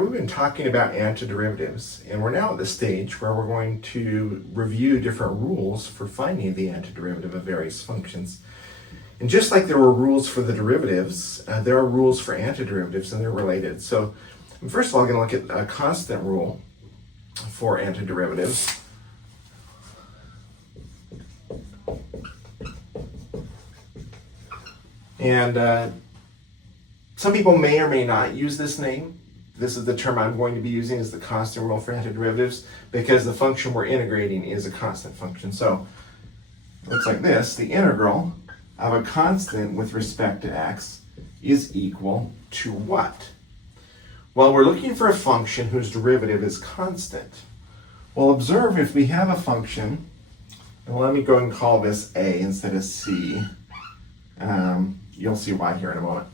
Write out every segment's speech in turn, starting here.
we've been talking about antiderivatives, and we're now at the stage where we're going to review different rules for finding the antiderivative of various functions. And just like there were rules for the derivatives, there are rules for antiderivatives, and they're related. So I'm first of all going to look at a constant rule for antiderivatives. And some people may or may not use this name. This is the term I'm going to be using, is the constant rule for antiderivatives, because the function we're integrating is a constant function. So it looks like this: the integral of a constant with respect to x is equal to what? Well, we're looking for a function whose derivative is constant. Well, observe if we have a function, and let me go and call this a instead of c. You'll see why here in a moment.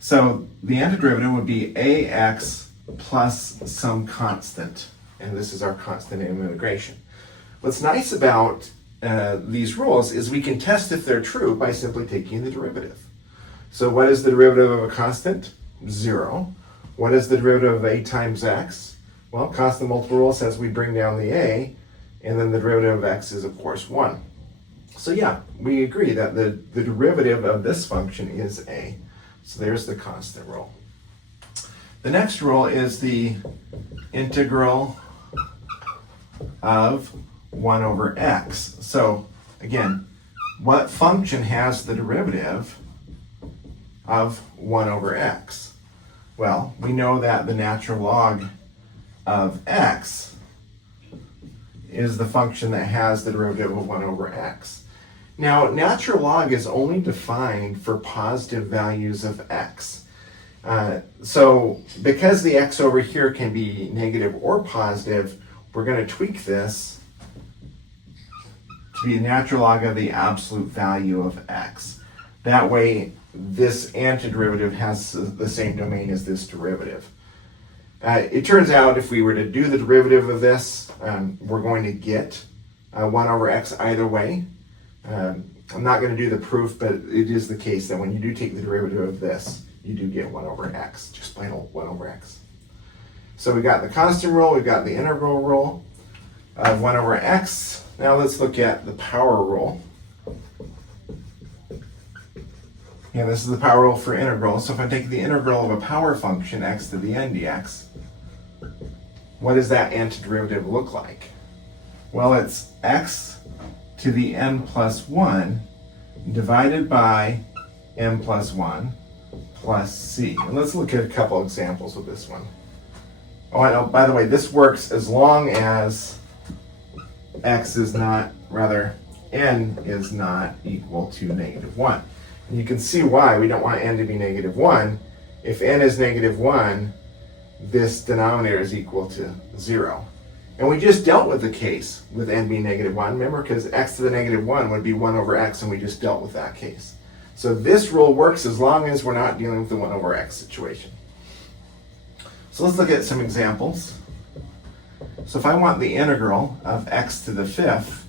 So the antiderivative would be ax plus some constant, and this is our constant in integration. What's nice about these rules is we can test if they're true by simply taking the derivative. So what is the derivative of a constant? 0. What is the derivative of a times x? Well, constant multiple rule says we bring down the a, and then the derivative of x is, of course, 1. So yeah, we agree that the derivative of this function is a. So there's the constant rule. The next rule is the integral of 1 over x. So again, what function has the derivative of 1 over x? Well, we know that the natural log of x is the function that has the derivative of 1 over x. Now, natural log is only defined for positive values of x. So because the x over here can be negative or positive, we're going to tweak this to be a natural log of the absolute value of x. That way, this antiderivative has the same domain as this derivative. It turns out if we were to do the derivative of this, we're going to get 1 over x either way. I'm not going to do the proof, but it is the case that when you do take the derivative of this, you do get 1 over x, just plain old 1 over x. So we got the constant rule, we've got the integral rule of 1 over x. Now let's look at the power rule. And this is the power rule for integral. So if I take the integral of a power function, x to the n dx, what does that antiderivative look like? Well, it's x to the n plus 1 divided by n plus 1 plus c. And let's look at a couple examples with this one. Oh, I know, by the way, this works as long as x is not, rather, n is not equal to negative 1. And you can see why we don't want n to be negative 1. If n is negative 1, this denominator is equal to 0. And we just dealt with the case with n being negative 1, remember, because x to the negative 1 would be 1 over x, and we just dealt with that case. So this rule works as long as we're not dealing with the 1 over x situation. So let's look at some examples. So if I want the integral of x to the 5th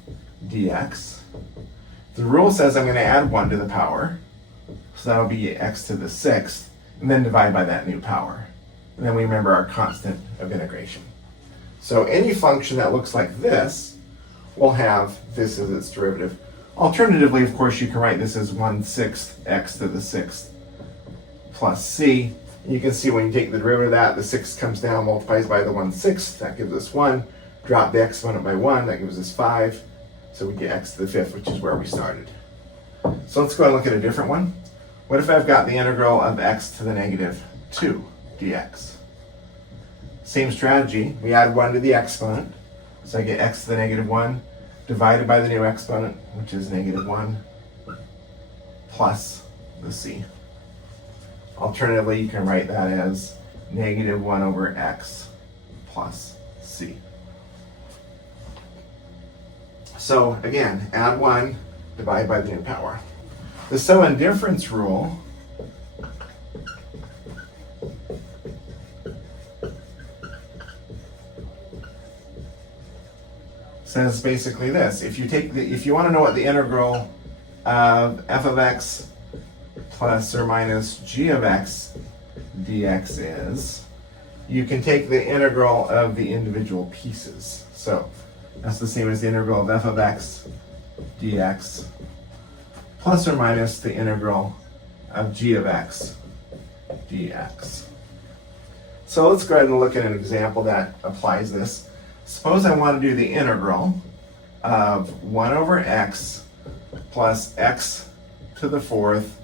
dx, the rule says I'm going to add 1 to the power, so that'll be x to the 6th, and then divide by that new power. And then we remember our constant of integration. So any function that looks like this will have this as its derivative. Alternatively, of course, you can write this as 1/6 x to the 6th plus c. And you can see when you take the derivative of that, the 6 comes down, multiplies by the 1/6, that gives us 1. Drop the exponent by 1, that gives us 5. So we get x to the 5th, which is where we started. So let's go and look at a different one. What if I've got the integral of x to the negative 2 dx? Same strategy, we add 1 to the exponent, so I get x to the negative 1 divided by the new exponent, which is negative 1, plus the c. Alternatively, you can write that as negative 1 over x plus c. So again, add 1, divide by the new power. The sum and difference rule says basically this: if you want to know what the integral of f of x plus or minus g of x dx is, you can take the integral of the individual pieces. So that's the same as the integral of f of x dx plus or minus the integral of g of x dx. So let's go ahead and look at an example that applies this. Suppose I want to do the integral of 1 over x plus x to the fourth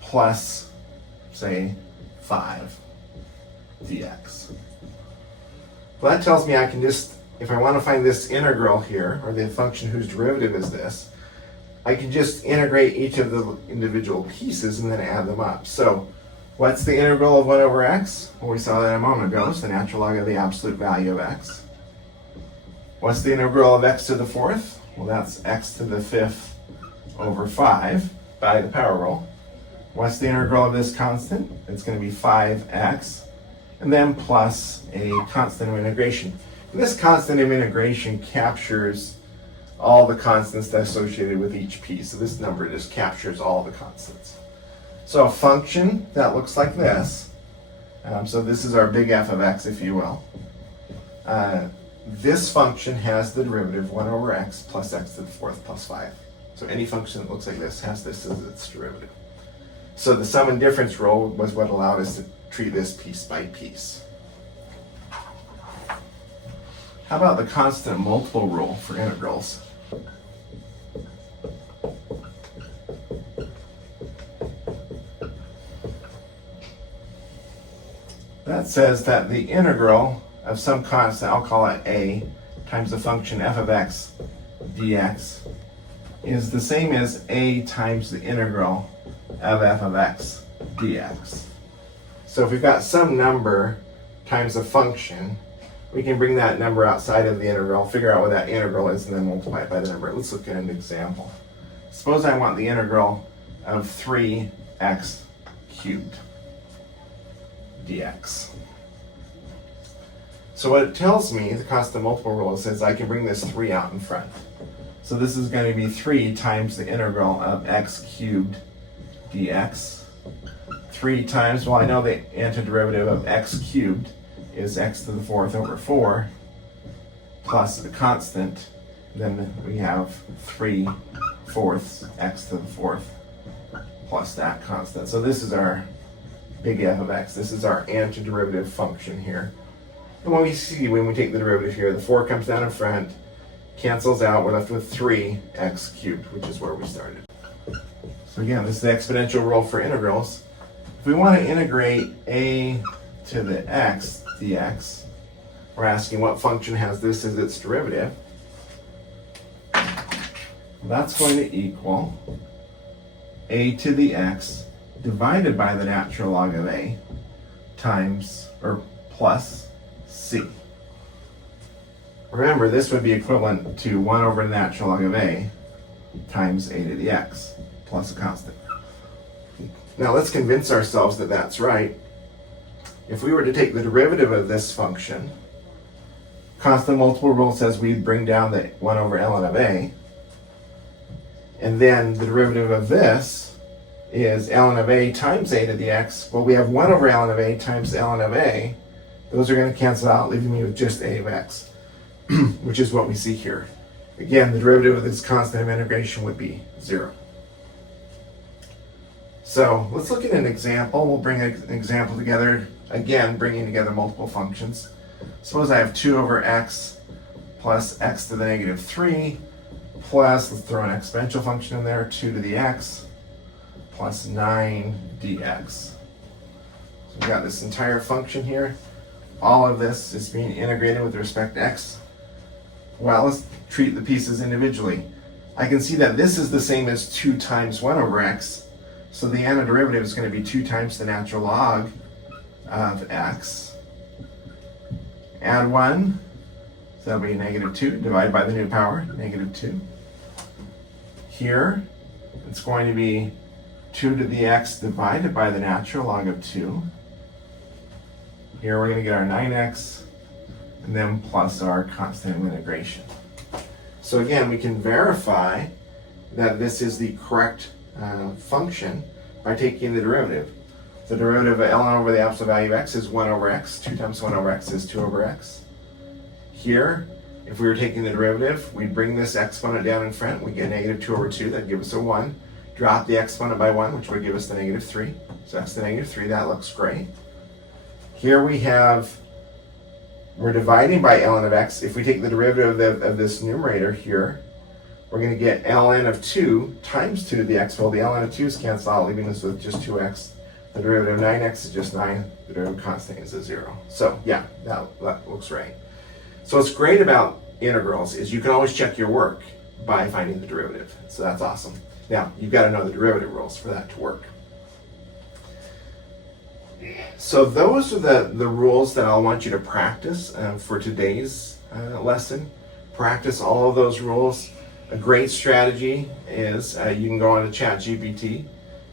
plus, say, 5 dx. Well, that tells me I can just, if I want to find this integral here, or the function whose derivative is this, I can just integrate each of the individual pieces and then add them up. So what's the integral of 1 over x? Well, we saw that a moment ago. It's the natural log of the absolute value of x. What's the integral of x to the fourth? Well, that's x to the fifth over 5 by the power rule. What's the integral of this constant? It's going to be 5x, and then plus a constant of integration. And this constant of integration captures all the constants that are associated with each piece. So this number just captures all the constants. So a function that looks like this, so this is our big F of x, if you will. This function has the derivative 1 over x plus x to the fourth plus 5. So any function that looks like this has this as its derivative. So the sum and difference rule was what allowed us to treat this piece by piece. How about the constant multiple rule for integrals? That says that the integral of some constant, I'll call it a, times the function f of x dx is the same as a times the integral of f of x dx. So if we've got some number times a function, we can bring that number outside of the integral, figure out what that integral is, and then multiply it by the number. Let's look at an example. Suppose I want the integral of 3x cubed dx. So what it tells me, the constant multiple rule, says I can bring this 3 out in front. So this is going to be 3 times the integral of x cubed dx. 3 times, well, I know the antiderivative of x cubed is x to the fourth over 4 plus a constant. Then we have 3/4 x to the fourth plus that constant. So this is our big F of x. This is our antiderivative function here. And when we take the derivative here, the 4 comes down in front, cancels out, we're left with 3x cubed, which is where we started. So again, this is the exponential rule for integrals. If we want to integrate a to the x dx, we're asking what function has this as its derivative. That's going to equal a to the x divided by the natural log of a times, or plus, c. Remember, this would be equivalent to 1 over the natural log of a times a to the x plus a constant. Now let's convince ourselves that that's right. If we were to take the derivative of this function, constant multiple rule says we'd bring down the 1 over ln of a, and then the derivative of this is ln of a times a to the x. Well, we have 1 over ln of a times ln of a. Those are going to cancel out, leaving me with just a of x, which is what we see here. Again, the derivative of this constant of integration would be 0. So let's look at an example. We'll bring an example together, again, bringing together multiple functions. Suppose I have 2 over x plus x to the negative 3 plus, let's throw an exponential function in there, 2 to the x plus 9 dx. So we've got this entire function here. All of this is being integrated with respect to x. Well, let's treat the pieces individually. I can see that this is the same as 2 times 1 over x. So the antiderivative is going to be 2 times the natural log of x. Add 1, so that'll be negative 2, divided by the new power, negative 2. Here, it's going to be 2 to the x divided by the natural log of 2. Here we're going to get our 9x, and then plus our constant of integration. So again, we can verify that this is the correct function by taking the derivative. The derivative of ln over the absolute value of x is 1 over x. 2 times 1 over x is 2 over x. Here, if we were taking the derivative, we'd bring this exponent down in front. We get negative 2 over 2. That'd give us a 1. Drop the exponent by 1, which would give us the negative 3. So that's the negative 3. That looks great. Here we're dividing by ln of x. If we take the derivative of this numerator here, we're going to get ln of 2 times 2 to the x. Well, the ln of 2's cancel out, leaving us with just 2x. The derivative of 9x is just 9. The derivative constant is a 0. So yeah, that looks right. So what's great about integrals is you can always check your work by finding the derivative. So that's awesome. Now, you've got to know the derivative rules for that to work. So those are the rules that I'll want you to practice for today's lesson. Practice all of those rules. A great strategy is you can go on to ChatGPT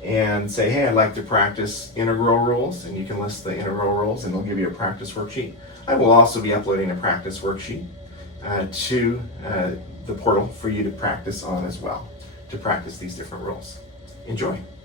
and say, hey, I'd like to practice integral rules, and you can list the integral rules and it'll give you a practice worksheet. I will also be uploading a practice worksheet to the portal for you to practice on as well, to practice these different rules. Enjoy.